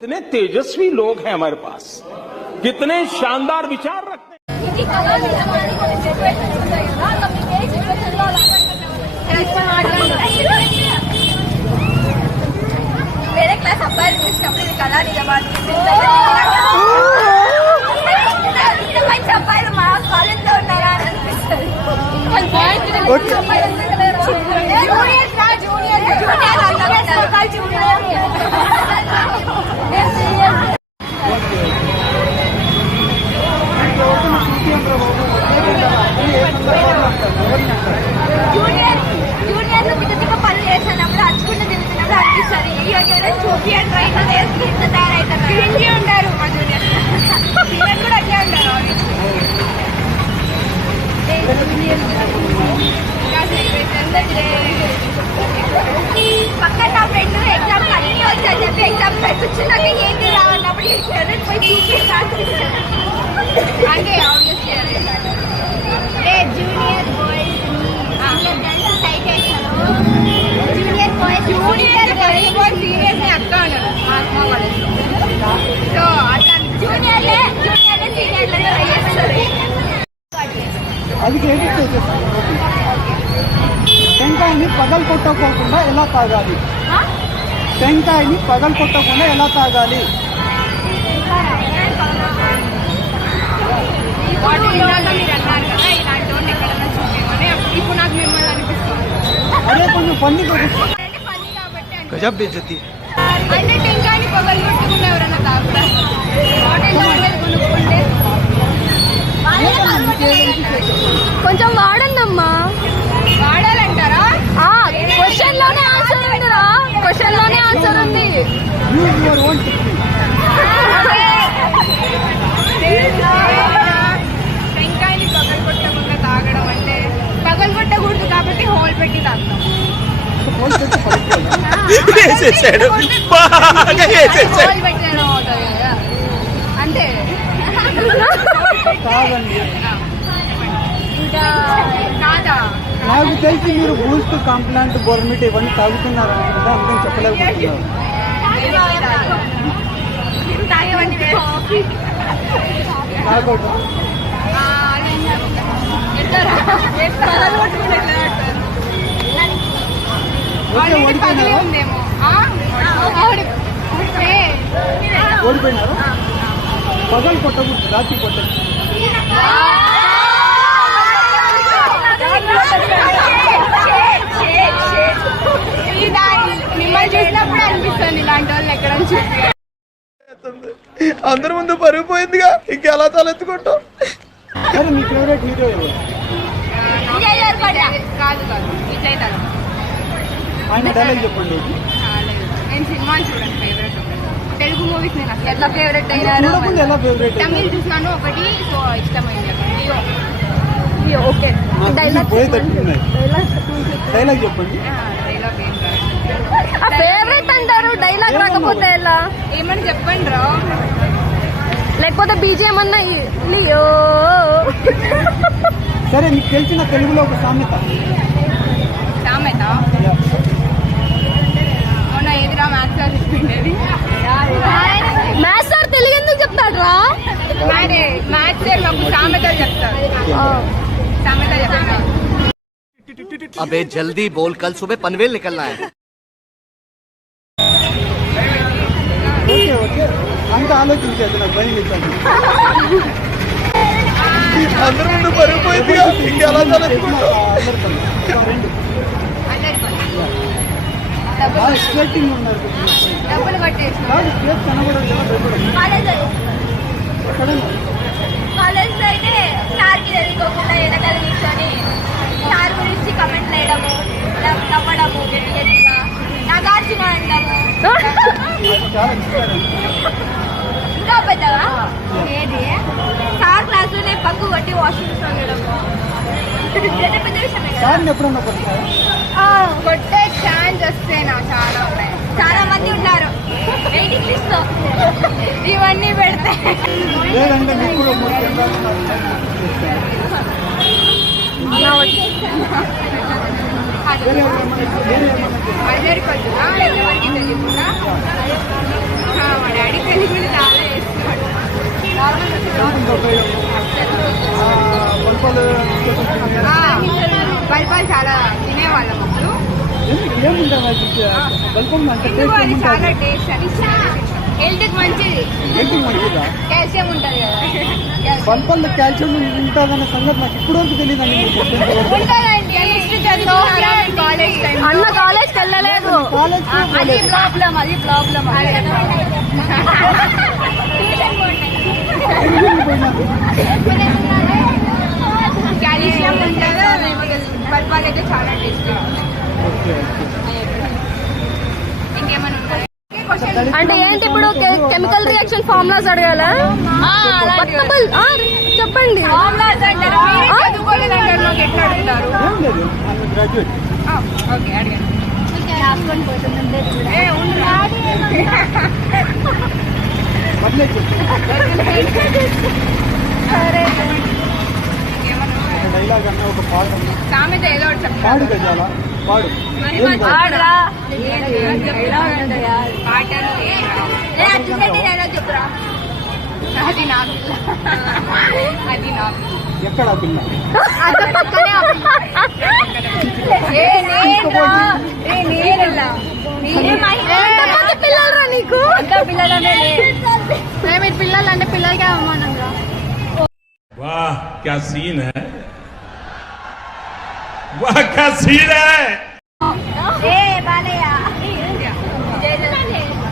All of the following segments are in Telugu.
कितने तेजस्वी लोग हैं हमारे पास, कितने शानदार विचार रखते हैं। मेरे क्लास अब्बाయిలు చూసినప్పుడు ఇది కళా నిజమాన్ని మంచి అబ్బాయిలు మా కాలేజ్లో ఉన్నారా అని అనిపిస్తుంది. జూనియర్ తిక్క పనులు చేసినప్పుడు అచ్చుకుంటూ తిరుగుతున్నప్పుడు అనిపిస్తుంది చూపి అని ట్రైన్ తయారైతే ఉంటారు మా జూనియర్ కూడా అట్లే ఉంటారు. పక్కన నా ఫ్రెండ్ ఎగ్జామ్ అన్ని వచ్చాయని చెప్పి ఎగ్జామ్ కూర్చున్నాక ఏంటి రావన్నప్పుడు పోయి చూపి అంటే junior boys junior boys seniors అక్క ఉన్నారు మహాత్మా కాలేజ్లో. సో అట్లా జూనియర్లే సీనియర్లే టెంకాయని పగలు కొట్టకోకుండా ఎలా తాగాలి? టెంకాయని పగలు కొట్టకుండా ఎలా తాగాలి? మీరు అన్నారు కదా ఇలాంటి వాళ్ళు ఎక్కడన్నా చూపేమని ఇప్పుడు నాకు మిమ్మల్ని అనిపిస్తుంది. అదే కొంచెం పని పని కాబట్టి గజబ్ బేజతి అంటే టెంకాయని పగలు కొట్టుకుంటే ఎవరన్నా తాగుతా కొనుక్కుంటే కొంచెం వాడండమ్మా. వాడాలంటారా? క్వశ్చన్ లోనే ఆన్సర్ ఉందిరా, క్వశ్చన్ లోనే ఆన్సర్ ఉంది. టెంకాయని పగలగొట్టకుండా తాగడం అంటే పగలగొట్టకూడదు కాబట్టి హోల్ పెట్టి తాగుతాం. హోల్ పెట్టడం అవుతుంది కదా అంటే ఇంకా కాదా? నాకు తెలిసి మీరు బూస్ట్ కాంప్లాంట్ గవర్నమెంట్ ఇవన్నీ తాగుతున్నారు అందుకని చెప్పలేకపోతున్నారు. ఓడిపోయినారు. పగలు కొట్టకూడదు, రాత్రి కొట్టదు. మిమ్మల్ని చూసినప్పుడు అనిపిస్తుంది ఇలాంటి వాళ్ళు ఎక్కడ అందరి ముందు పరుగు పోయిందిగా, ఇంకెలా తలెత్తుకుంటాం. మీ ఫేవరెట్ హీరో కాదు విజయ్ గారు. ఆయన డైలాగ్ చెప్పండి. నేను సినిమాలు చూడండి ఫేవరెట్. తెలుగు మూవీస్ నేను అసలు ఎట్లా ఫేవరెట్ అయినారు. తమిళ్ చూసినాను ఒకటి, సో ఇష్టమైంది ఓకే. డైలాగ్ చెప్పండి. ఫేవరెట్ అంటారు, డైలాగ్ రాకపోతే ఎలా? ఏమని చెప్పండి రా, లేకపోతే బీజిఎం అన్నా. సరే మీకు తెలిసిన తెలుగులో ఒక సామెత. మొన్న ఏదిరా మ్యాథ్స్ సార్ చెప్పిండేది. మ్యాథ్స్ సార్ తెలుగు ఎందుకు చెప్తాడు రా? మ్యాథ్స్ సార్ మాకు సామెతలు చెప్తారు. సామెతలు చెప్తారు. अबे जल्दी बोल, कल सुबह पनवेल निकलना है. ఓకే అంత ఆలోచించేది నాకు భయం ఇస్తాను. అందరి ముందు పడిపోయింది, ఇంకెలా డబ్బులు కట్టేసి కాలేజ్ లో అయితే సార్కి తెలుసుకోకుండా ఎనకాల కూర్చొని సార్ గురించి కమెంట్లు వేయడము, నవ్వడము, గట్టిగా నాగార్జున అంటాము. ఇంకా పెద్దగా ఏది సార్ క్లాస్ లోనే పక్కు కొట్టి వాష్రూమ్స్ వెళ్ళడము పెద్ద విషయమే కదా. కొట్టే ఛాన్స్ వస్తే నా చాలా ఉన్నాయి. చాలా మంది ఉన్నారు వెయిటింగ్ లిస్ట్ లో ఇవన్నీ పెడితే లేదంటే మీకు కూడా 3 కెమెరాలు అందరికి వచ్చు ఎవరికి తెలియకుండా మా డాడీ పెళ్లి కూడా చాలా చేస్తున్నాడు. బల్పాలు చాలా తినేవాళ్ళం అప్పుడు. ఏముంటుంది బల్పం అంటే ఎందుకు అది చాలా టేస్ట్ అని హెల్త్ కి మంచిది. కాల్షియం ఉంటుంది కదా. బల్పంలో కాల్షియం ఉంటుందన్న సంగతి నాకు ఇప్పుడు వరకు తెలియదండి. ఉంటుందండి అన్న కాలేజ్కి వెళ్ళలేదు. అది ప్రాబ్లం కాల్షియం ఉంటుందా బల్పాలు అయితే చాలా టేస్ట్. ఇంకేమైనా ఉంటాయి అంటే ఏంటి ఇప్పుడు కెమికల్ రియాక్షన్ ఫార్ములాస్ అడగాల చెప్పండి. గ్రాడ్యుయేట్ ఓకే అడగండి. డైలాగ్ అన్న ఒక పాట సామెత ఏదో ఒకటి చెప్తాను. పాడు గజాల పాడు చెప్పురా. అది నా పిల్ల. అది నా ఎక్కడ పిల్ల పిల్లలరా నీకు పిల్లలనే మేము పిల్లలు అంటే పిల్లలకే అవమానంగా. वाह क्या सीन है, वाह क्या सीन है.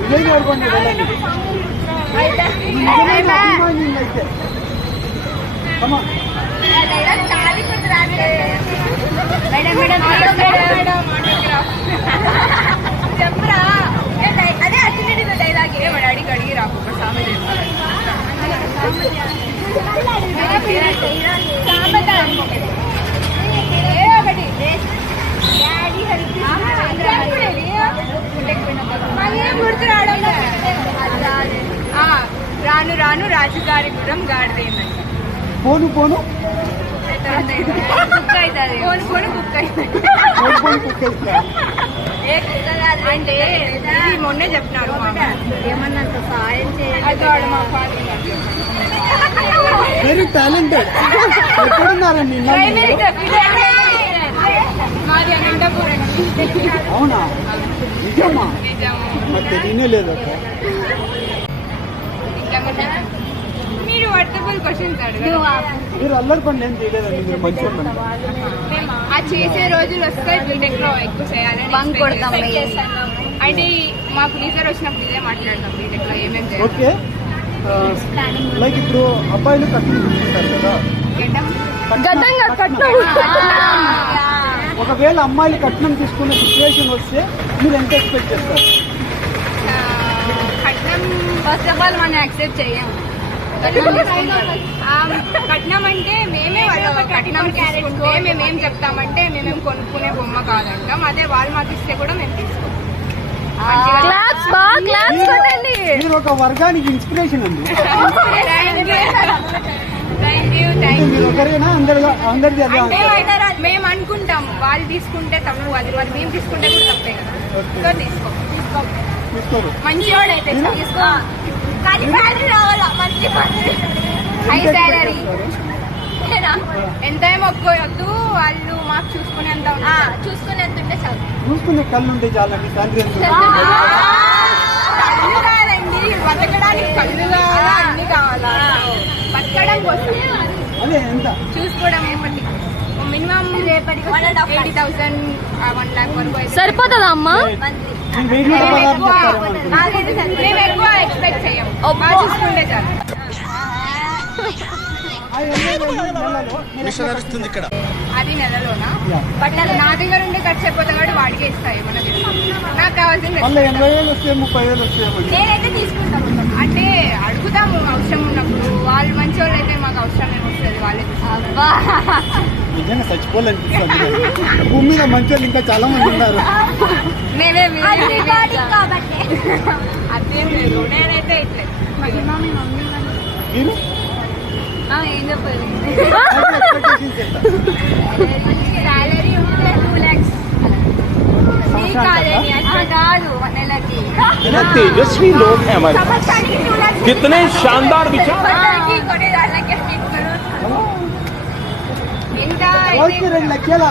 విజయ్ దేవరకొండ వెళ్ళండి. చెప్పరా అదే అచ్చినట్టు డైలాగ్ ఏ వాడు అడిగి అడిగి రాకు ఒక సామెత రాను రాను రాజుగారి గురం గాడిదేందంట. పోను పోను కుక్ అవుతుంది. పోను పోను కుక్ అవుతుంది. అంటే ఇది మొన్నే చెప్పినాడు ఏమన్నంత సాయం చేయాలి. Very talented. ఎక్కడున్నారండి? మాది అనంతపురం. అవునా? నిజమా? నిజము. నాకు తెలియనే లేదు. మీరు వర్తబుల్ క్వశ్చన్స్ అడగరు. మీరు అల్లరి పని ఏం చేయలేదండి. మీరు మంచిగా ఆ చేసే రోజులు వస్తాయి. బీటెక్ లో ఎక్కువ చేయాలని అంటే మాకు టీచర్ వచ్చినప్పుడు ఇదే మాట్లాడతాం. బీటెక్ లో ఏమేమి చేయాలి. ఓకే. లైక్ ఇప్పుడు అబ్బాయిలు కట్నం తీసుకుంటారు కదా. ఒకవేళ అమ్మాయిలు కట్నం తీసుకునే సిచ్యువేషన్ వస్తే మీరు ఎంత ఎక్స్పెక్ట్ చేస్తారు? కట్నం ఫస్ట్ ఆఫ్ ఆల్ మనం యాక్సెప్ట్ చెయ్యం. కట్నం అంటే మేమే కట్నం తీసుకుంటే మేమేం చెప్తామంటే మేమేం కొనుక్కునే బొమ్మ కాదంటాం. అదే వాళ్ళు మాకు ఇస్తే కూడా మేము తీసుకుంటాం. మీరు ఒక వర్గానికి ఇన్స్పిరేషన్ అండి. మీరు ఒకరేనా అందరిది అదే? మేము అనుకుంటాం వాళ్ళు తీసుకుంటే తప్పు, అది మరి మేము తీసుకుంటే కూడా తప్పే కదా. సో తీసుకోరు. మంచివాడైతే తీసుకో. హై శాలరీ ఎంత మొక్కోవద్దు. వాళ్ళు మాకు చూసుకునేంత చూసుకునేంత ఉంటే చాలు. చూసుకునే కళ్ళు ఉంటే చాలండి. శాలరీ కళ్ళు కాదండి, బతకడానికి కళ్ళు కావాలా, అన్ని కావాలా. బతకడం కోసం అదే ఎంత చూసుకోవడం మినిమం 80,000 1 lakh వరకు సరిపోతుందా అమ్మా? మేము ఎక్కువ ఎక్స్పెక్ట్ చేయం. చూసుకుంటే చాలు. అది నెలలోనా? బట్ అది నా దగ్గర ఉండి ఖర్చు అయిపోతా కాబట్టి వాడికే ఇస్తాయి. మనకి నాకు కావాల్సింది 80,000 వస్తే 30,000 వస్తే నేనైతే తీసుకుంటాను. అంటే అడుగుతాము అవసరం ఉన్నప్పుడు. వాళ్ళు మంచి వాళ్ళు అయితే మాకు అవసరం ఏమొస్తుంది. వాళ్ళే నిజంగా చచ్చిపోవాలనిపిస్తుంది. భూమి మీద మంచి వాళ్ళు ఇంకా చాలా మంది ఉన్నారు. అదేం లేదు నేనైతే ఇట్లే మీరు ఏం చెప్పాలి ఎక్స్పెక్టేషన్స్ ఎంత? సాలరీ ఉంటే 2 lakhs కాదండి అట్లా కాదు నెలకి कितने तेजस्वी लोग हैं हमारे पास సంవత్సరానికి 2 lakhs कितने शानदार विचार సంవత్సరానికి కొన్ని దాంట్లోకి ఇంకా రోజుకి 2 లక్షల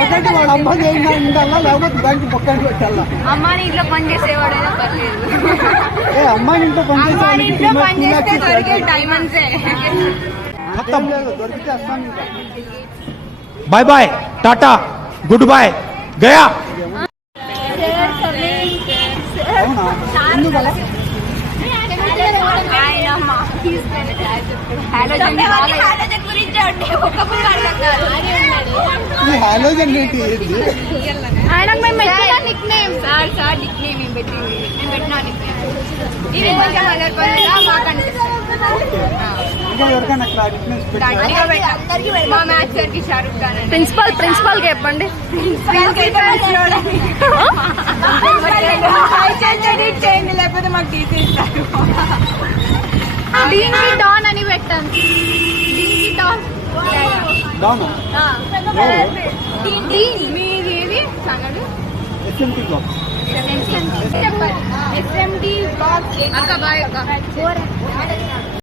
ఒకటి వాడు అమ్మ చేయాలా లేకపోతే దానికి పక్కన పెట్టాలా? అమ్మాని ఇంట్లో పని చేసేవాడైనా పర్లేదు ఏ అమ్మాయి ఇంట్లో పని అమ్మాని ఇంట్లో పని చేస్తే దొరికే చేసేవాడికి డైమండ్సే ఖతం లేదు, దొరికితే వస్తాను ఇంకా. Bye bye tata good bye गया అవునా? ఎందుకు అలా? ఈ హాలోజన్ ఏంటి? ఏంటి? ఆయనకు మేము పెట్టిన Nick name sir Nick name ఏం పెట్టింది నేను పెట్టిన నిక్ నేమ్ ఇది కొంచెం అలర్ పనిగా మాకు అనిపిస్తుంది ఇంకా ఎవరికైనా క్లారిఫికేషన్ పెట్టారా? మా మ్యాథ్స్ సార్ కి షారుఖ్ ఖాన్ అని ప్రిన్సిపల్ కి చెప్పండి చేయండి లేకపోతే మాకు తీసేస్తారు దీనికి డాన్ అని పెట్టాను దీనికి డాన్ అవునా? మీది ఏది సంగతి ఎస్ఎంటీ బ్లాక్. చెప్పండి SMD బ్లాక్ అక్క బాయ్ అక్క